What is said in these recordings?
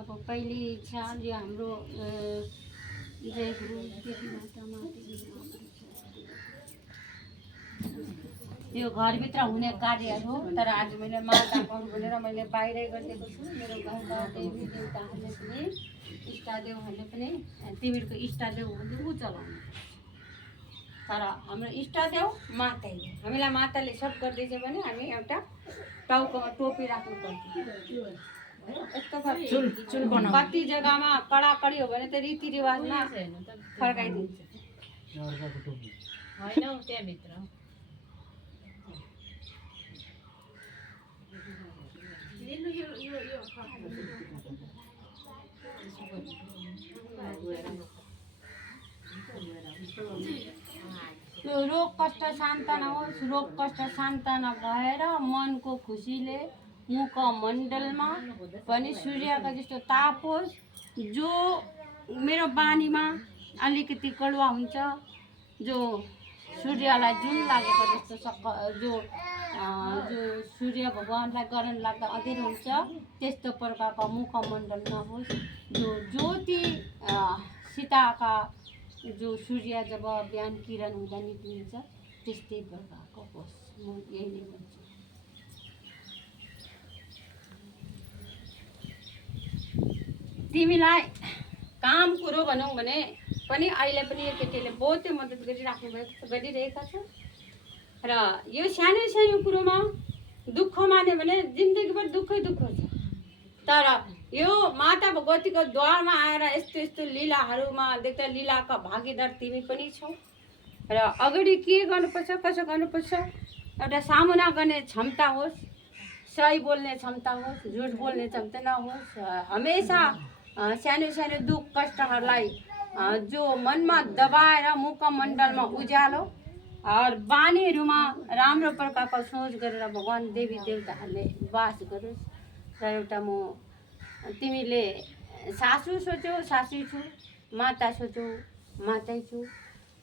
अब पहिले साल यो हाम्रो जय गुरु देवी मातामा यो घरभित्र हुने कार्यहरू तर आज मैले माता कौन भनेर मैले बाहिरै गरिदिएको छु। मेरो घरका देवी देवताहरूले पनि इष्टदेवहरूले पनि तिमीहरूको इष्टदेव हुनु ऊ चलाउनु। तर हाम्रो इष्टदेव मातै हो। हामीलाई माताले सब गर्दैछ भने हामी एउटा टाउकोमा टोपी राख्नु पर्छ। यस्तो कति जग्गामा कडाकडी हो भने त रीतिरिवाजमा फर्काइदिन्छ। होइन त्यहाँभित्र रोग कष्ट शान्त नहोस्। रोग कष्ट शान्त नभएर मनको खुसीले मुखमण्डलमा पनि सूर्यका जस्तो ताप होस्। जो मेरो बानीमा अलिकति कडुवा हुन्छ, जो सूर्यलाई जुन लागेको जस्तो जो सूर्य भगवानलाई गरम लाग्दा अँधेरो हुन्छ त्यस्तो प्रकारको मुखमण्डल नहोस्। जो ज्योति सीताका जो सूर्य जब बिहान किरण हुँदा निक्लिन्छ त्यस्तै प्रकारको होस्। म यही नै भन्छु। तिमीलाई काम कुरो भनौँ भने पनि अहिले पनि यो केटीले बहुतै मद्दत गरिरहेका छ। र यो सानो सानो कुरोमा दुःख मान्यो भने जिन्दगीभर दुःखै दुःख छ। तर यो माता भगवतीको द्वारमा आएर यस्तो यस्तो लीलाहरूमा देख्दा लीलाका भागीदार तिमी पनि छौ। र अगाडि के गर्नुपर्छ कसो गर्नुपर्छ एउटा सामना गर्ने क्षमता होस्। सही बोल्ने क्षमता होस्, झुट बोल्ने क्षमता नहोस्। हमेसा सानो सानो दुःख कष्टहरूलाई जो मनमा दबाएर मुखमण्डलमा उज्यालो और बानीहरूमा राम्रो प्रकारको सोच गरेर भगवान देवी देवताहरूले वास गरोस्। र एउटा म तिमीले सासू सोच्यौ सासू छु, माता सोच्यौ मातै छु,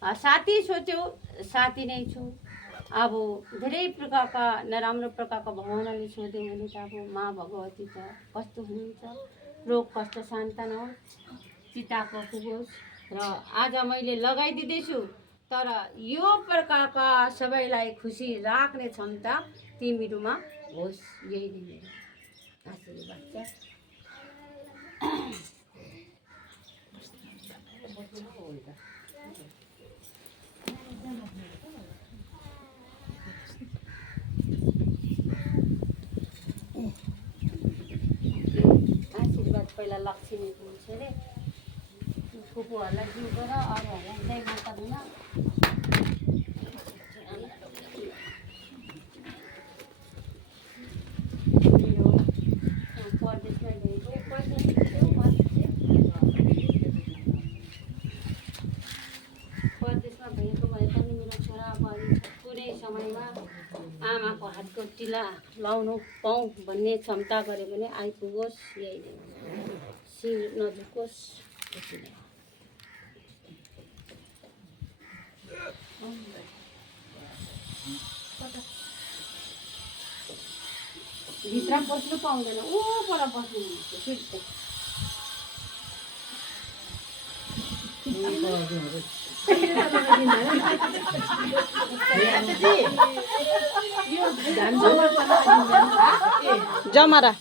साथी सोच्यौ साथी नै छु। अब धेरै प्रकारका नराम्रो प्रकारका भावनाले सोध्यो भने त अब माँ भगवती त कस्तो हुनुहुन्छ। रोग कष्ट शान्त नहोस्, चिताको पुगोस्। र आज मैले लगाइदिँदैछु तर यो प्रकारका सबैलाई खुसी राख्ने क्षमता तिमीहरूमा होस्। यही नै मेरो आशीर्वाद छ। आशीर्वाद पहिला लक्ष्मीको हुन्छ अरे। फुपूहरूलाई दिनु गर, अरूहरूलाई जय माता भन। परदेशमा भएको पैसा परदेशमा भएको भए पनि मेरो छोरा बुहारी कुनै समयमा आमाको हातको टिला लाउनु पाऊँ भन्ने क्षमता गऱ्यो भने आइपुगोस्। यही नै शिर नझुकोस्। भित्र बस्नु पाउँदैन, ऊ पर बस्नु हुन्छ। जमरा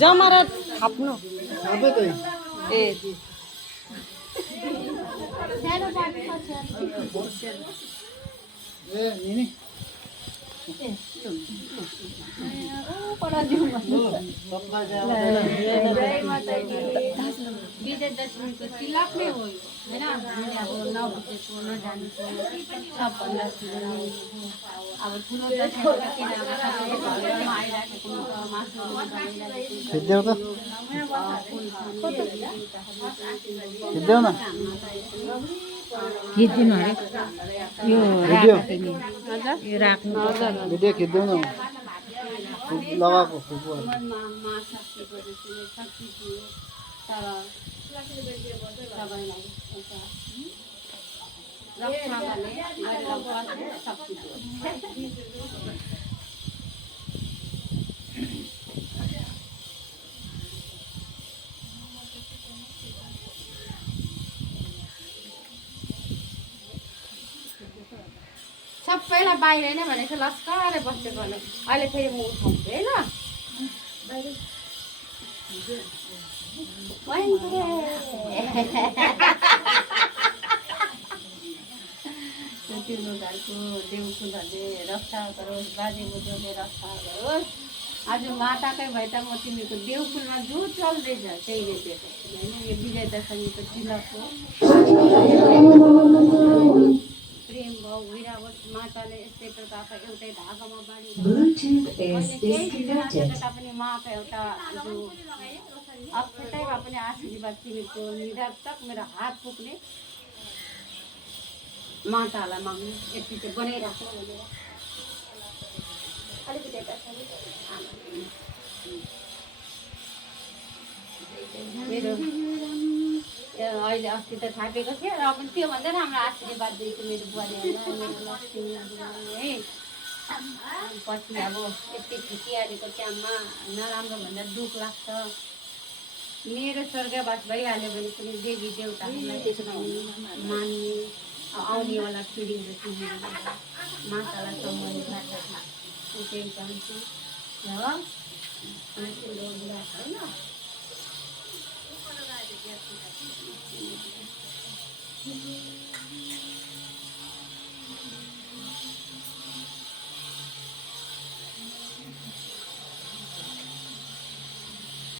जमरा थाप्नु ए विजयदशमीको तिलक नै हो होइन। हामीले अब नबुझेको नजानेको सबभन्दा ठुलो अब ठुलो दसैँ किनभने सबैले घरमा आइराखेको हुन्छ, मासुहरू बनाइराखेको खिच्दिनु अरे यो राख्नु भिडियो खिच्दिउ न लगाएको मनमा मा शक्तिको जसले शक्ति दियो। तर सबैलाई रक्षा गर्ने शक्ति दियो। सबैलाई बाहिर नै भनेको लस्करै बसेको भने अहिले फेरि म उठाउँछु है ल तिम्रो घरको देउकुलहरूले रक्षा गरोस् बाजे बोजूले रक्षा गरोस् आज माताकै भए त म तिमीको देउकुलमा जो चल्दैछ त्यही नै त्यो होइन यो विजय दशमीको तिलक हो प्रेम भाव भइरहोस् माताले यस्तै प्रकारका एउटै धागामा बाँडी पनि माता एउटा अक्षतै भए पनि आशीर्वाद तिमीको निरर्थक मेरो हात पुग्ने मातालाई माग्नु यति चाहिँ बनाइराख्नु भनेर अलिकति मेरो अहिले अस्ति त थापेको थियो र पनि त्योभन्दा राम्रो आशीर्वाद दिएको मेरो बुहारीहरूलाई मेरो लक्ष्मीहरूलाई है पछि अब यति खुसियारीको टाइममा नराम्रो भन्दा दुःख लाग्छ मेरो स्वर्गवास भइहाल्यो भने पनि देवी देवताहरूलाई मान्ने आउनेवाला पिँढीहरू तिमीहरू मातालाई सम्मानित राख्छ त्यही चाहन्छु ल होइन